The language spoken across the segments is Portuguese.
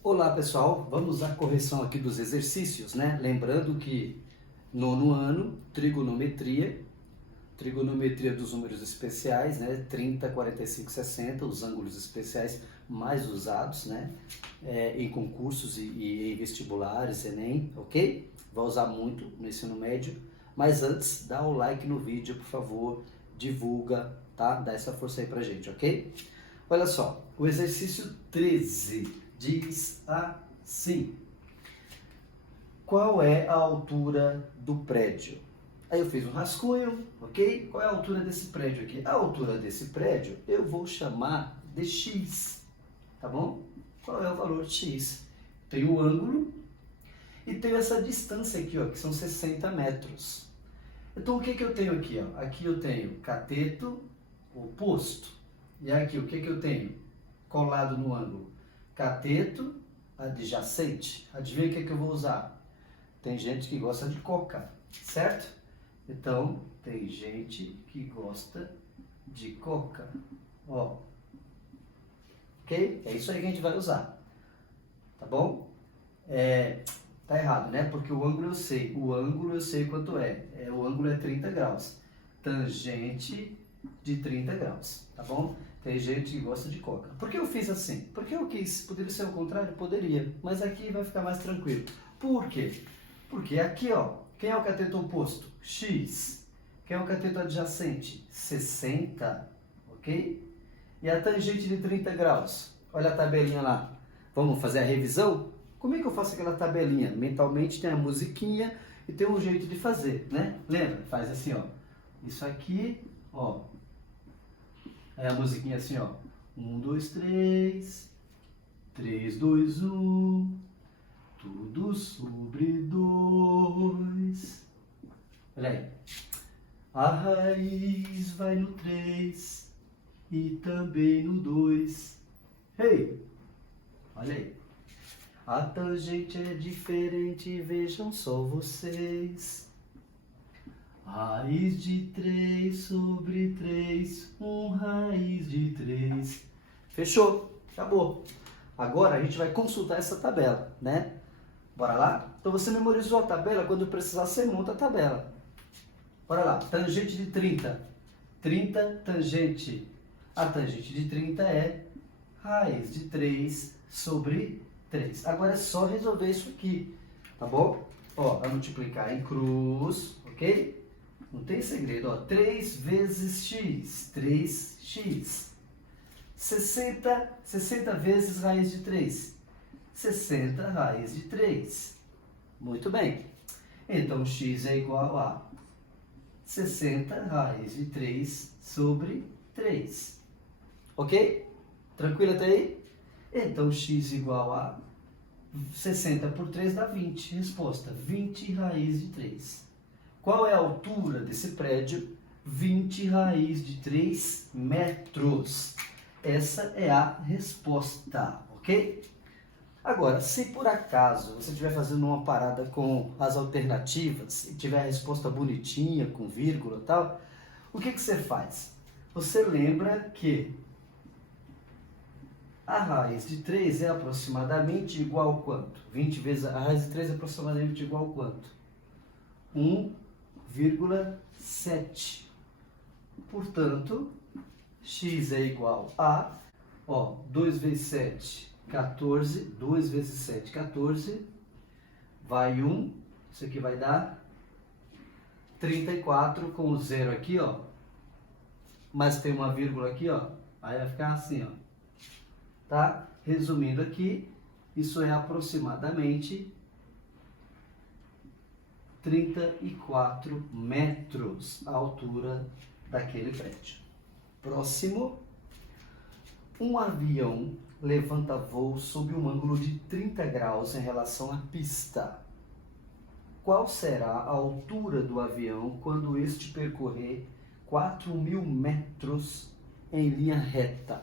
Olá pessoal, vamos à correção aqui dos exercícios, né? Lembrando que nono ano, trigonometria dos números especiais, né? 30, 45, 60, os ângulos especiais mais usados, né? Em concursos e em vestibulares, Enem, ok? Vai usar muito no ensino médio, mas antes, dá o like no vídeo, por favor, divulga, tá? Dá essa força aí pra gente, ok? Olha só, o exercício 13 diz assim: qual é a altura do prédio? Aí eu fiz um rascunho, ok? Qual é a altura desse prédio aqui? A altura desse prédio eu vou chamar de x, tá bom? Qual é o valor de x? Tem o ângulo e tenho essa distância aqui, ó, que são 60 metros. Então o que que eu tenho aqui, ó? Aqui eu tenho cateto oposto. E aqui o que que eu tenho colado no ângulo? Cateto adjacente. Adivinha o que que eu vou usar? Tem gente que gosta de coca, certo? Então, tem gente que gosta de coca. Ó. Ok? É isso aí que a gente vai usar. Tá bom? Tá errado, né? Porque o ângulo eu sei. O ângulo eu sei quanto é. O ângulo é 30 graus. Tangente de 30 graus. Tá bom? Tem gente que gosta de coca. Por que eu fiz assim? Porque eu quis. Poderia ser o contrário? Poderia. Mas aqui vai ficar mais tranquilo. Por quê? Porque aqui, ó, quem é o cateto oposto? X. Quem é o cateto adjacente? 60. Ok? E a tangente de 30 graus? Olha a tabelinha lá. Vamos fazer a revisão? Como é que eu faço aquela tabelinha? Mentalmente tem a musiquinha e tem um jeito de fazer, né? Lembra? Faz assim, ó. Isso aqui, ó. Aí a musiquinha assim, ó. 1, 2, 3. 3, 2, 1. Tudo sobre 2. Olha aí. A raiz vai no 3 e também no 2. Hey! Olha aí. A tangente é diferente, vejam só vocês. Raiz de 3 sobre 3, raiz de 3. Fechou, acabou. Agora a gente vai consultar essa tabela, né? Bora lá? Então você memorizou a tabela, quando precisar você monta a tabela. Bora lá, tangente de 30. 30 tangente. A tangente de 30 é raiz de 3 sobre 3. Agora é só resolver isso aqui, tá bom? Ó, vai multiplicar em cruz, ok? Não tem segredo, ó. 3 vezes x, 3x. 60 vezes raiz de 3. 60 raiz de 3. Muito bem. Então, x é igual a 60 raiz de 3 sobre 3. Ok? Tranquilo até aí? Então, x igual a 60 por 3 dá 20. Resposta, 20 raiz de 3. Qual é a altura desse prédio? 20 raiz de 3 metros. Essa é a resposta, ok? Agora, se por acaso você estiver fazendo uma parada com as alternativas e tiver a resposta bonitinha, com vírgula e tal, o que você faz? Você lembra que a raiz de 3 é aproximadamente igual a quanto? 20 vezes a raiz de 3 é aproximadamente igual a quanto? 1,7. Portanto, x é igual a, ó, 2 vezes 7, 14. 2 vezes 7, 14. Vai 1. Isso aqui vai dar 34 com o zero aqui, ó. Mas tem uma vírgula aqui, ó. Aí vai ficar assim, ó. Tá? Resumindo aqui, isso é aproximadamente 34 metros a altura daquele prédio. Próximo. Um avião levanta voo sob um ângulo de 30 graus em relação à pista. Qual será a altura do avião quando este percorrer 4.000 metros em linha reta?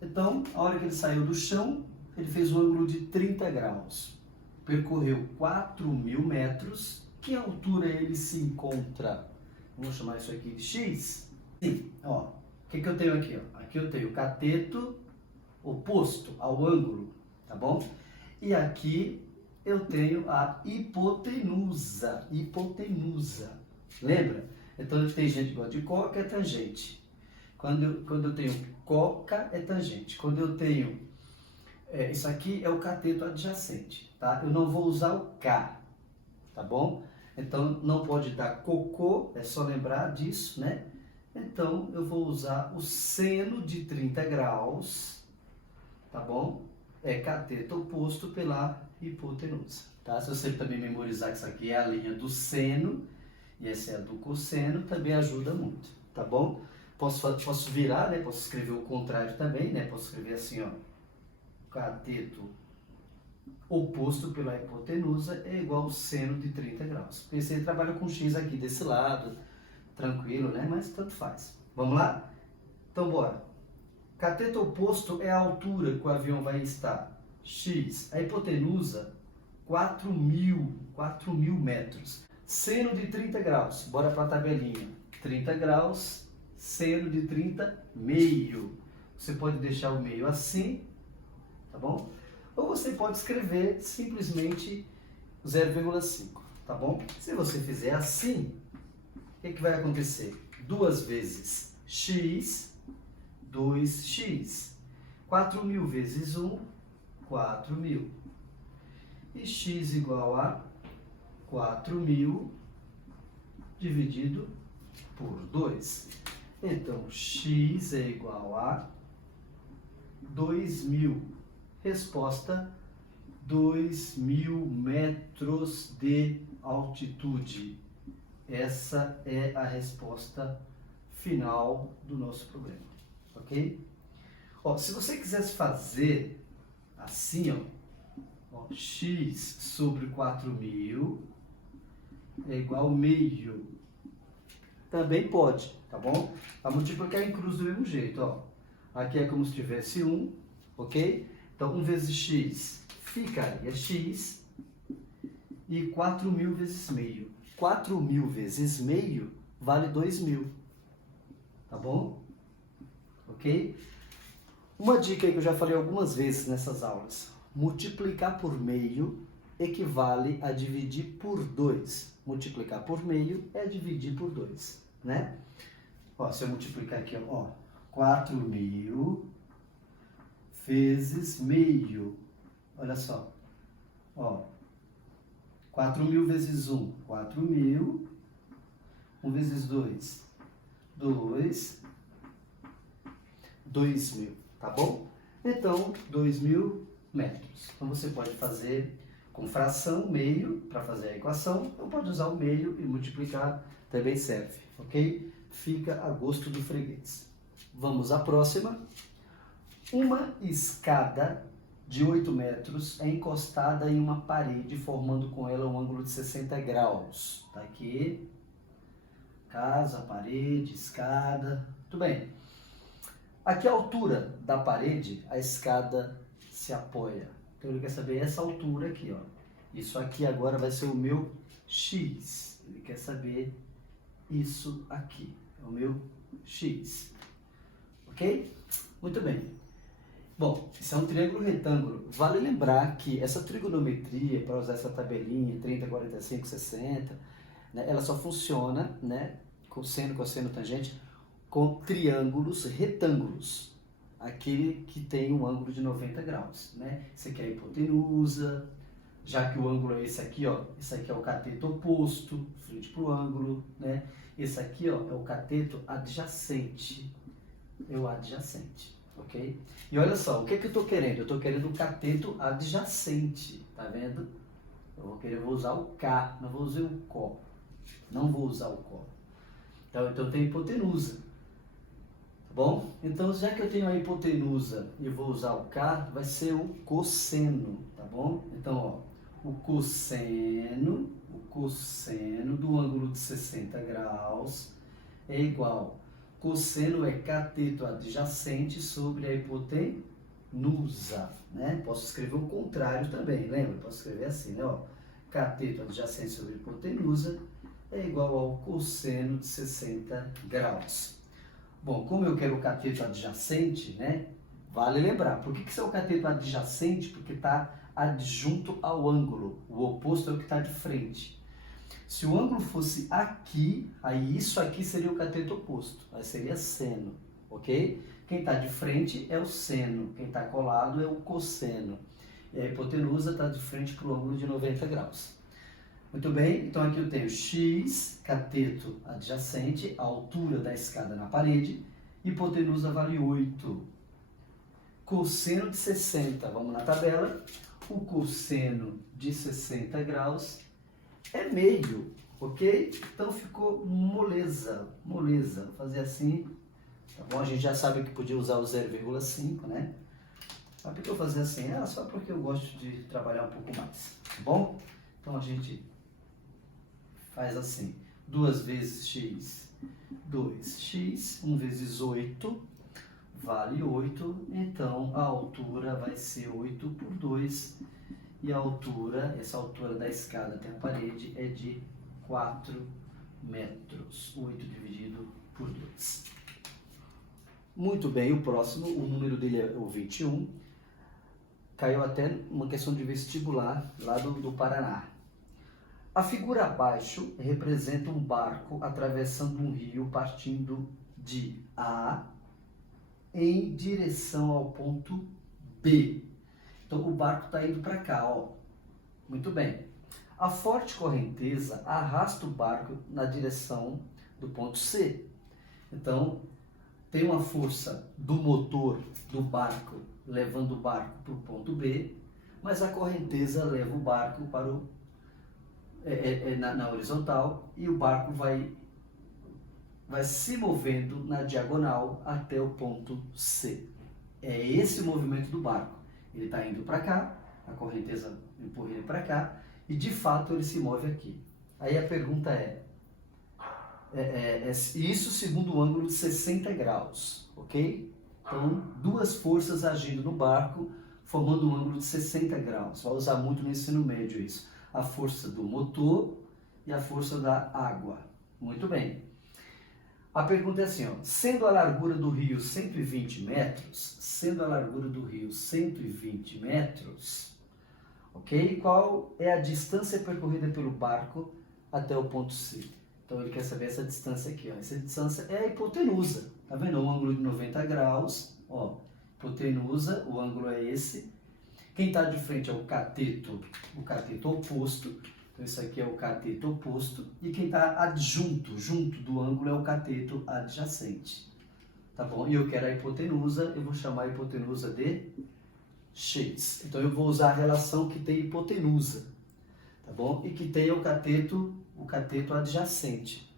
Então, a hora que ele saiu do chão, ele fez um ângulo de 30 graus. Percorreu 4.000 metros. Que altura ele se encontra? Vamos chamar isso aqui de x? Sim, ó. O que eu tenho aqui? Ó? Aqui eu tenho o cateto oposto ao ângulo, tá tá bom? E aqui eu tenho a hipotenusa, lembra? Então tem gente que gosta de coca, é tangente. Quando eu tenho coca, é tangente. Quando eu tenho, isso aqui é o cateto adjacente, tá? Eu não vou usar o K, tá bom? Então não pode dar cocô, é só lembrar disso, né? Então eu vou usar o seno de 30 graus, tá bom? É cateto oposto pela hipotenusa, tá? Se você também memorizar que isso aqui é a linha do seno e essa é a do cosseno, também ajuda muito, tá bom? Posso virar, né? Posso escrever o contrário também, né? Posso escrever assim, ó, cateto oposto pela hipotenusa é igual ao seno de 30 graus. Porque você trabalha com x aqui desse lado, tranquilo, né? Mas tanto faz. Vamos lá? Então, bora. Cateto oposto é a altura que o avião vai estar. X. A hipotenusa, 4.000 metros. Seno de 30 graus. Bora para a tabelinha. 30 graus, seno de 30, meio. Você pode deixar o meio assim, tá bom? Ou você pode escrever simplesmente 0,5, tá bom? Se você fizer assim, o que vai acontecer? 2 vezes x, 2x. 4.000 vezes 1, 4.000. E x igual a 4.000 dividido por 2. Então, x é igual a 2.000. Resposta, 2.000 metros de altitude. Essa é a resposta final do nosso problema, ok? Ó, se você quisesse fazer assim, ó, x sobre 4.000 é igual a meio. Também pode, tá bom? Vai multiplicar em cruz do mesmo jeito, ó. Aqui é como se tivesse 1, ok? Então, 1 vezes x ficaria x e 4.000 vezes meio. 4.000 vezes meio vale 2.000, tá bom? Ok? Uma dica aí que eu já falei algumas vezes nessas aulas. Multiplicar por meio equivale a dividir por 2. Multiplicar por meio é dividir por 2, né? Ó, se eu multiplicar aqui, ó, 4.000 vezes meio. Olha só. Ó, 4.000 vezes 1, 4.000. 1 vezes 2, 2. 2.000, tá bom? Então, 2.000 metros. Então, você pode fazer com fração, meio, para fazer a equação. Ou pode usar o meio e multiplicar, também serve, ok? Fica a gosto do freguês. Vamos à próxima. Uma escada de 8 metros é encostada em uma parede, formando com ela um ângulo de 60 graus. Tá aqui. Casa, parede, escada. Tudo bem. A que altura da parede a escada se apoia? Então ele quer saber essa altura aqui, ó. Isso aqui agora vai ser o meu x. Ele quer saber isso aqui. É o meu x. Ok? Muito bem. Bom, isso é um triângulo retângulo. Vale lembrar que essa trigonometria, para usar essa tabelinha 30, 45, 60, né, ela só funciona, né, com seno, cosseno, tangente, com triângulos retângulos. Aquele que tem um ângulo de 90 graus. Né? Esse aqui é a hipotenusa, já que o ângulo é esse aqui, ó. Esse aqui é o cateto oposto, frente para o ângulo. Né? Esse aqui, ó, é o cateto adjacente. É o adjacente. Ok? E olha só, o que eu estou querendo? Eu estou querendo o cateto adjacente, tá vendo? Eu vou usar o K, não vou usar o CO. Não vou usar o CO. Então eu tenho hipotenusa, tá bom? Então já que eu tenho a hipotenusa e vou usar o K, vai ser o cosseno, tá bom? Então, ó, o cosseno do ângulo de 60 graus é igual. Cosseno é cateto adjacente sobre a hipotenusa, né? Posso escrever o contrário também, lembra? Posso escrever assim, né? Ó, cateto adjacente sobre a hipotenusa é igual ao cosseno de 60 graus. Bom, como eu quero o cateto adjacente, né? Vale lembrar, por que isso é o cateto adjacente? Porque está adjunto ao ângulo, o oposto é o que está de frente. Se o ângulo fosse aqui, aí isso aqui seria o cateto oposto, aí seria seno, ok? Quem está de frente é o seno, quem está colado é o cosseno. E a hipotenusa está de frente para o ângulo de 90 graus. Muito bem, então aqui eu tenho x, cateto adjacente, a altura da escada na parede, hipotenusa vale 8. Cosseno de 60, vamos na tabela, o cosseno de 60 graus é meio, ok? Então ficou moleza, moleza, vou fazer assim, tá bom? A gente já sabe que podia usar o 0,5, né? Mas por que eu fazer assim? Só porque eu gosto de trabalhar um pouco mais, tá bom? Então a gente faz assim, 2 vezes x, 2x, 1 vezes 8, vale 8, então a altura vai ser 8 por 2, e a altura, essa altura da escada até a parede é de 4 metros, 8 dividido por 2. Muito bem, o próximo, o número dele é o 21, caiu até uma questão de vestibular lá do Paraná. A figura abaixo representa um barco atravessando um rio partindo de A em direção ao ponto B. Então o barco está indo para cá, ó. Muito bem. A forte correnteza arrasta o barco na direção do ponto C. Então tem uma força do motor do barco levando o barco para o ponto B, mas a correnteza leva o barco para o na horizontal e o barco vai se movendo na diagonal até o ponto C. É esse o movimento do barco. Ele está indo para cá, a correnteza empurra ele para cá e de fato ele se move aqui. Aí a pergunta isso segundo o ângulo de 60 graus, ok? Então, duas forças agindo no barco formando um ângulo de 60 graus. Vai usar muito no ensino médio isso. A força do motor e a força da água. Muito bem. A pergunta é assim, ó, sendo a largura do rio 120 metros, ok? Qual é a distância percorrida pelo barco até o ponto C? Então ele quer saber essa distância aqui, ó. Essa distância é a hipotenusa, tá vendo? Um ângulo de 90 graus, ó, hipotenusa, o ângulo é esse. Quem está de frente é o cateto oposto, então isso aqui é o cateto oposto, e quem está adjunto, junto do ângulo é o cateto adjacente, tá bom? E eu quero a hipotenusa, eu vou chamar a hipotenusa de x. Então eu vou usar a relação que tem hipotenusa, tá bom? E que tem o cateto adjacente,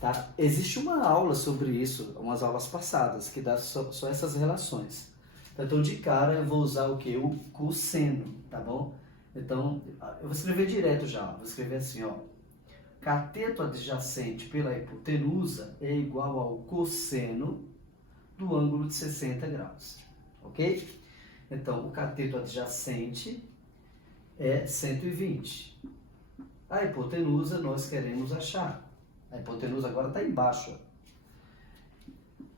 tá? Existe uma aula sobre isso, umas aulas passadas, que dá só essas relações. Então, de cara, eu vou usar o que? O cosseno, tá bom? Então, eu vou escrever direto já. Vou escrever assim, ó. Cateto adjacente pela hipotenusa é igual ao cosseno do ângulo de 60 graus, ok? Então, o cateto adjacente é 120. A hipotenusa nós queremos achar. A hipotenusa agora está embaixo, ó.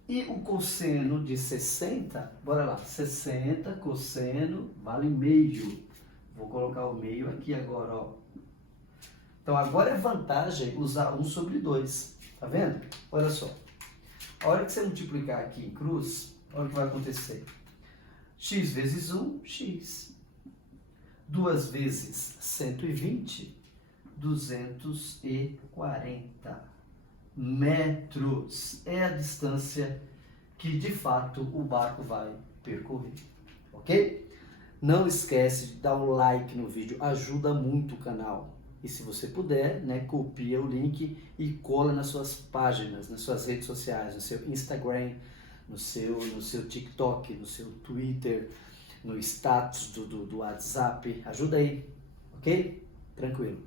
E o cosseno de 60, bora lá, 60 cosseno vale meio. Vou colocar o meio aqui agora, ó. Então agora é vantagem usar 1 sobre 2, tá vendo? Olha só, a hora que você multiplicar aqui em cruz, olha o que vai acontecer. X vezes 1, x. 2 vezes 120, 240 metros é a distância que de fato o barco vai percorrer, ok? Não esquece de dar um like no vídeo, ajuda muito o canal. E se você puder, né, copia o link e cola nas suas páginas, nas suas redes sociais, no seu Instagram, no seu TikTok, no seu Twitter, no status do WhatsApp. Ajuda aí, ok? Tranquilo.